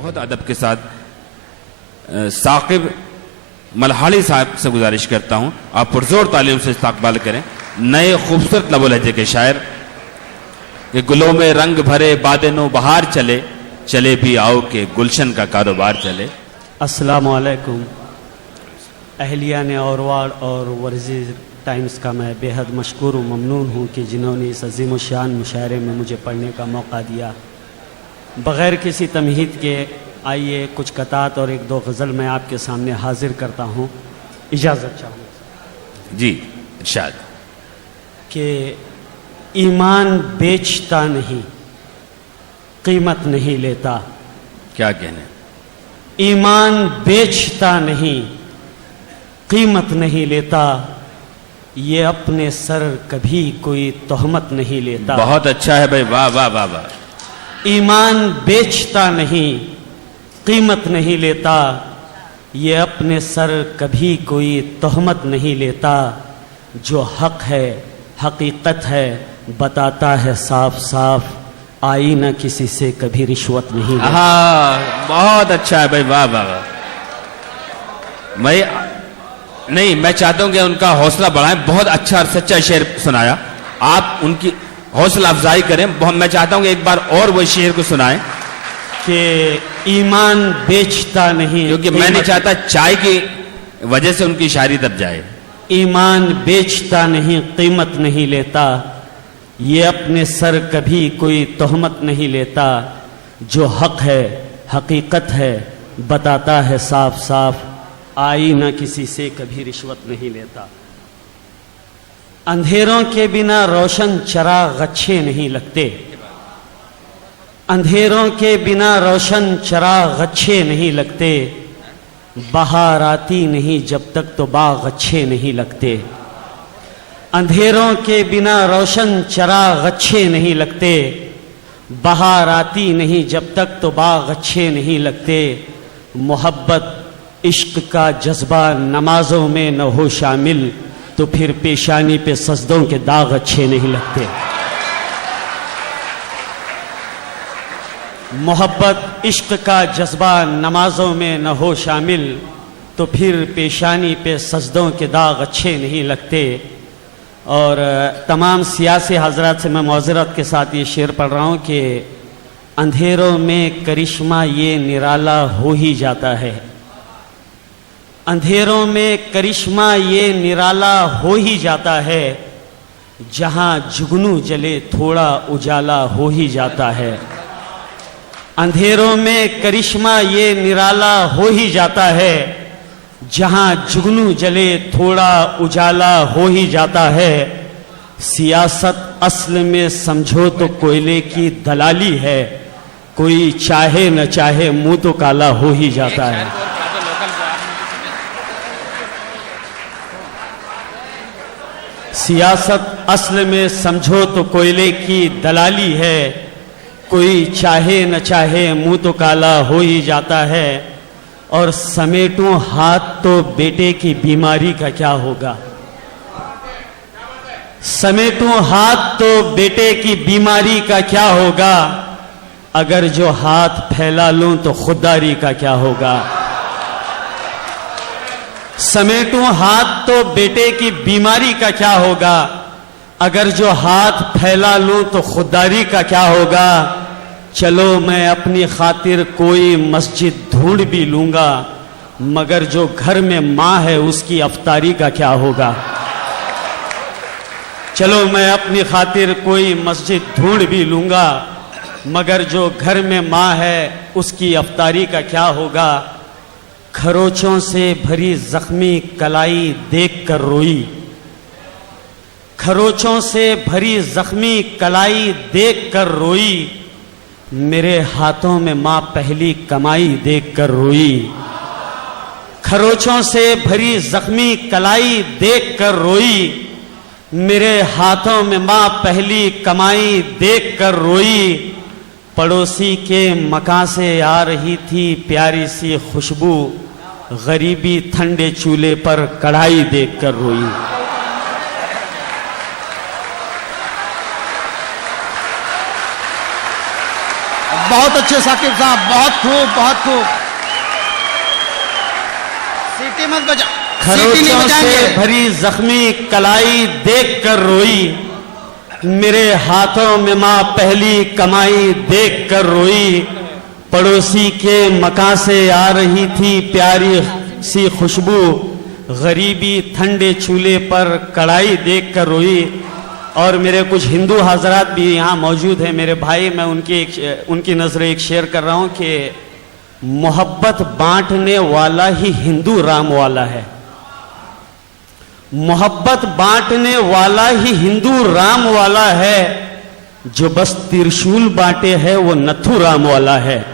बहुत अदब के साथ साकिब मलहाड़ी साहब से गुजारिश करता हूं आप पुरजोर तालीम से इस्तकबाल करें। नए खूबसूरत लबो लहजे के शायर कि गुलों में रंग भरे बादनो बहार चले, चले भी आओ के गुलशन का कारोबार चले। अस्सलामु अलैकुम। अहलिया ने औरवाड़ और वर्ज़ी टाइम्स का मैं बेहद मशकूर व ममनून हूँ कि जिन्होंने इस अजीम शान मुशायरे में मुझे पढ़ने का मौका दिया। बग़ैर किसी तमहीद के आइए कुछ कतात और एक दो गज़ल मैं आपके सामने हाजिर करता हूँ, इजाज़त चाहूँगा। जी इरशाद। कि ईमान बेचता नहीं, कीमत नहीं लेता। क्या कहने? ईमान बेचता नहीं, कीमत नहीं लेता, ये अपने सर कभी कोई तोहमत नहीं लेता। बहुत अच्छा है भाई, वाह वाह वाह वाह। ईमान बेचता नहीं, कीमत नहीं लेता, ये अपने सर कभी कोई तोहमत नहीं लेता। जो हक है हकीकत है बताता है साफ साफ, आई न किसी से कभी रिश्वत नहीं लेता। हाँ बहुत अच्छा है भाई, वाह वाह वाह। मैं चाहता हूं कि उनका हौसला बढ़ाएं। बहुत अच्छा और सच्चा शेर सुनाया, आप उनकी हौसला अफजाई करें। मैं चाहता हूं कि एक बार और वो शेर को सुनाएं कि ईमान बेचता नहीं, क्योंकि मैं नहीं चाहता चाय की वजह से उनकी शायरी दब जाए। ईमान बेचता नहीं, कीमत नहीं लेता, ये अपने सर कभी कोई तोहमत नहीं लेता। जो हक है हकीकत है बताता है साफ साफ, आई न किसी से कभी रिश्वत नहीं लेता। अंधेरों के बिना रोशन चराग अच्छे नहीं लगते, अंधेरों के बिना रोशन चराग अच्छे नहीं लगते। बहार आती नहीं जब तक तो बाग अच्छे नहीं लगते। अंधेरों के बिना रोशन चराग अच्छे नहीं लगते, बहार आती नहीं जब तक तो बाग अच्छे नहीं लगते। मोहब्बत इश्क का जज्बा नमाजों में न हो शामिल, तो फिर पेशानी पे सजदों के दाग अच्छे नहीं लगते। मोहब्बत इश्क का जज्बा नमाजों में न हो शामिल, तो फिर पेशानी पे सजदों के दाग अच्छे नहीं लगते। और तमाम सियासी हजरात से मैं मौज़रत के साथ ये शेर पढ़ रहा हूँ कि अंधेरों में करिश्मा ये निराला हो ही जाता है, अंधेरों में करिश्मा ये निराला हो ही जाता है। जहाँ जुगनू जले थोड़ा उजाला हो ही जाता है। अंधेरों में करिश्मा ये निराला हो ही जाता है, जहाँ जुगनू जले थोड़ा उजाला हो ही जाता है। सियासत असल में समझो तो कोयले की दलाली है, कोई चाहे न चाहे मुंह तो काला हो ही जाता है। सियासत असल में समझो तो कोयले की दलाली है, कोई चाहे न चाहे मुंह तो काला हो ही जाता है। और समेटूं हाथ तो बेटे की बीमारी का क्या होगा, समेटूं हाथ तो बेटे की बीमारी का क्या होगा। अगर जो हाथ फैला लूं तो खुददारी का क्या होगा। समेटूं हाथ तो बेटे की बीमारी का क्या होगा, अगर जो हाथ फैला लूं तो खुददारी का क्या होगा। चलो मैं अपनी खातिर कोई मस्जिद ढूंढ भी लूंगा, मगर जो घर में माँ है उसकी अफ्तारी का क्या होगा। चलो मैं अपनी खातिर कोई मस्जिद ढूंढ भी लूंगा, मगर जो घर में माँ है उसकी अफ्तारी का क्या होगा। खरोचों से भरी जख्मी कलाई देख कर रोई, खरोचों से भरी जख्मी कलाई देख कर रोई। मेरे हाथों में माँ पहली कमाई देख कर रोई। खरोचों से भरी जख्मी कलाई देख कर रोई, मेरे हाथों में माँ पहली कमाई देख कर रोई। पड़ोसी के मकान से आ रही थी प्यारी सी खुशबू, गरीबी ठंडे चूल्हे पर कढ़ाई देख कर रोई। बहुत अच्छे साकिब साहब, बहुत खूब, बहुत खूब। सीटी मत बजा, सीटी नहीं खरोचों से बजाएंगे। भरी जख्मी कलाई देख कर रोई, मेरे हाथों में माँ पहली कमाई देख कर रोई। पड़ोसी के मकान से आ रही थी प्यारी सी खुशबू, गरीबी ठंडे चूल्हे पर कढ़ाई देख कर रोई। और मेरे कुछ हिंदू हजरात भी यहाँ मौजूद हैं, मेरे भाई, मैं उनकी नजरें एक शेयर कर रहा हूँ कि मोहब्बत बांटने वाला ही हिंदू राम वाला है। मोहब्बत बांटने वाला ही हिंदू राम वाला है, जो बस त्रिशूल बांटे है वो नथु राम वाला है।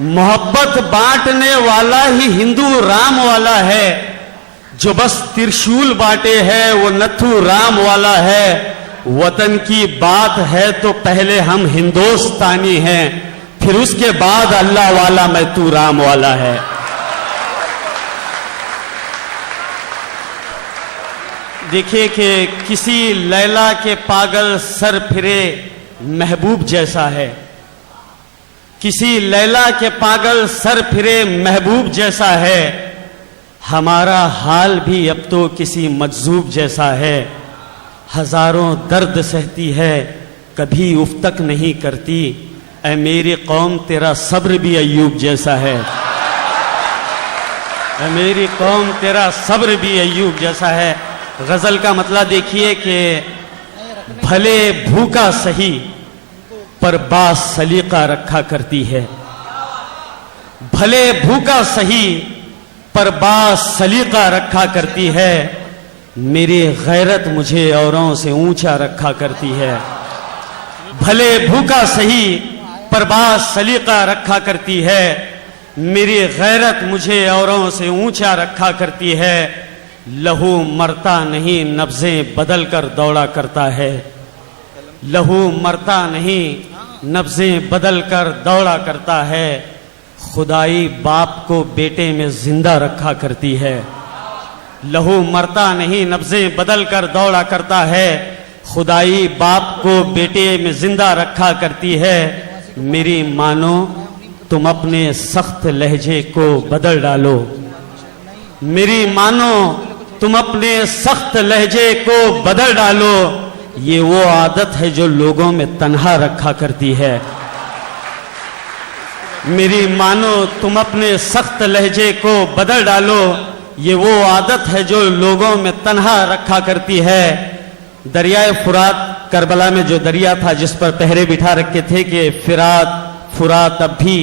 मोहब्बत बांटने वाला ही हिंदू राम वाला है, जो बस त्रिशूल बांटे है वो नथु राम वाला है। वतन की बात है तो पहले हम हिंदुस्तानी हैं, फिर उसके बाद अल्लाह वाला मैं तू राम वाला है। देखिए कि किसी लैला के पागल सर फिरे महबूब जैसा है, किसी लैला के पागल सर फिरे महबूब जैसा है। हमारा हाल भी अब तो किसी मजजूब जैसा है। हजारों दर्द सहती है, कभी उफ तक नहीं करती। ऐ मेरी कौम तेरा सब्र भी अय्यूब जैसा है। ऐ मेरी कौम तेरा सब्र भी अय्यूब जैसा है। गजल का मतलब देखिए कि भले भूखा सही पर बास सलीका रखा करती है। भले भूखा सही पर बास सलीका रखा करती है। मेरी गैरत मुझे औरों से ऊंचा रखा करती है। भले भूखा सही पर बास सलीका रखा करती है। मेरी गैरत मुझे औरों से ऊंचा रखा करती है। लहू मरता नहीं, नब्जें बदल कर दौड़ा करता है। लहू मरता नहीं, नब्जें बदल कर दौड़ा करता है। खुदाई बाप को बेटे में जिंदा रखा करती है। लहू मरता नहीं, नब्जें बदल कर दौड़ा करता है। खुदाई बाप को बेटे में जिंदा रखा करती है। मेरी मानो तुम अपने सख्त लहजे को बदल डालो। मेरी मानो तुम अपने सख्त लहजे को बदल डालो। ये वो आदत है जो लोगों में तन्हा रखा करती है। मेरी मानो तुम अपने सख्त लहजे को बदल डालो। ये वो आदत है जो लोगों में तन्हा रखा करती है। दरियाए फुरात, करबला में जो दरिया था जिस पर पहरे बिठा रखे थे कि फुरात अब भी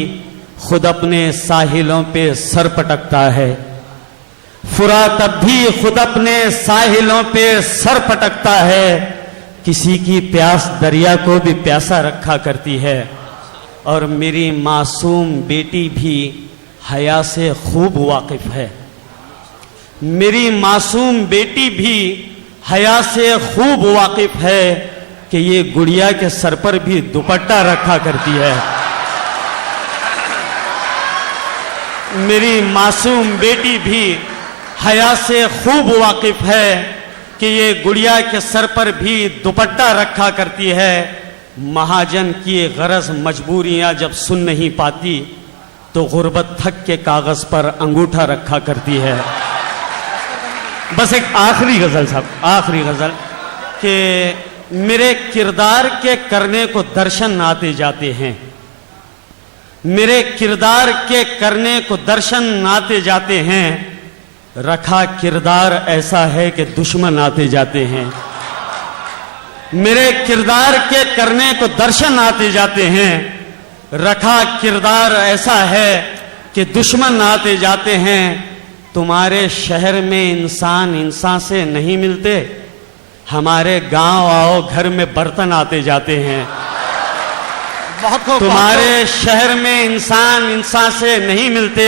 खुद अपने साहिलों पे सर पटकता है। फुरात अब भी खुद अपने साहिलों पे सर पटकता है। किसी की प्यास दरिया को भी प्यासा रखा करती है। और मेरी मासूम बेटी भी हया से खूब वाकिफ है। मेरी मासूम बेटी भी हया से खूब वाकिफ है कि ये गुड़िया के सर पर भी दुपट्टा रखा करती है। मेरी मासूम बेटी भी हया से खूब वाकिफ है कि ये गुड़िया के सर पर भी दुपट्टा रखा करती है। महाजन की गरज मजबूरियां जब सुन नहीं पाती तो गुर्बत थक के कागज पर अंगूठा रखा करती है। बस एक आखिरी गजल साहब, आखिरी गजल कि मेरे किरदार के करने को दर्शन आते जाते हैं। मेरे किरदार के करने को दर्शन आते जाते हैं। रखा किरदार ऐसा है कि दुश्मन आते जाते हैं। मेरे किरदार के करने को दर्शन आते जाते हैं। रखा किरदार ऐसा है कि दुश्मन आते जाते हैं। तुम्हारे शहर में इंसान से नहीं मिलते, हमारे गांव आओ घर में बर्तन आते जाते हैं। बहुत खूब। तुम्हारे शहर में इंसान से नहीं मिलते,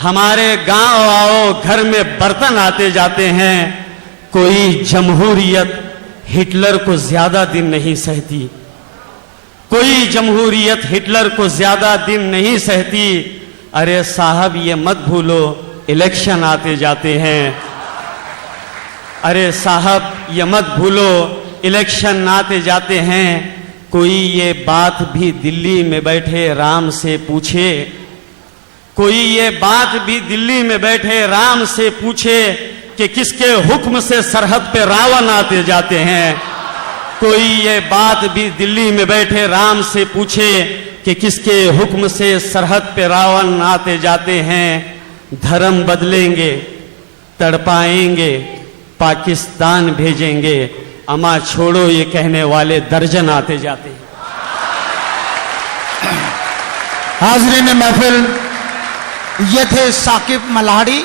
हमारे गांव आओ घर में बर्तन आते जाते हैं। कोई जमहूरियत हिटलर को ज्यादा दिन नहीं सहती। कोई जमहूरियत हिटलर को ज्यादा दिन नहीं सहती। अरे साहब ये मत भूलो इलेक्शन आते जाते हैं। अरे साहब ये मत भूलो इलेक्शन आते जाते हैं। कोई ये बात भी दिल्ली में बैठे राम से पूछे, कोई ये बात भी दिल्ली में बैठे राम से पूछे कि किसके हुक्म से सरहद पे रावण आते जाते हैं। कोई ये बात भी दिल्ली में बैठे राम से पूछे कि किसके हुक्म से सरहद पे रावण आते जाते हैं। धर्म बदलेंगे, तड़पाएंगे, पाकिस्तान भेजेंगे, अमा छोड़ो ये कहने वाले दर्जन आते जाते हैं। हाजरीन महफिल, ये थे साकिब मल्हाड़ी।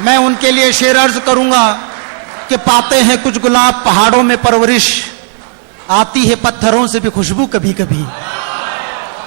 मैं उनके लिए शेर अर्ज करूंगा कि पाते हैं कुछ गुलाब पहाड़ों में परवरिश, आती है पत्थरों से भी खुशबू कभी कभी।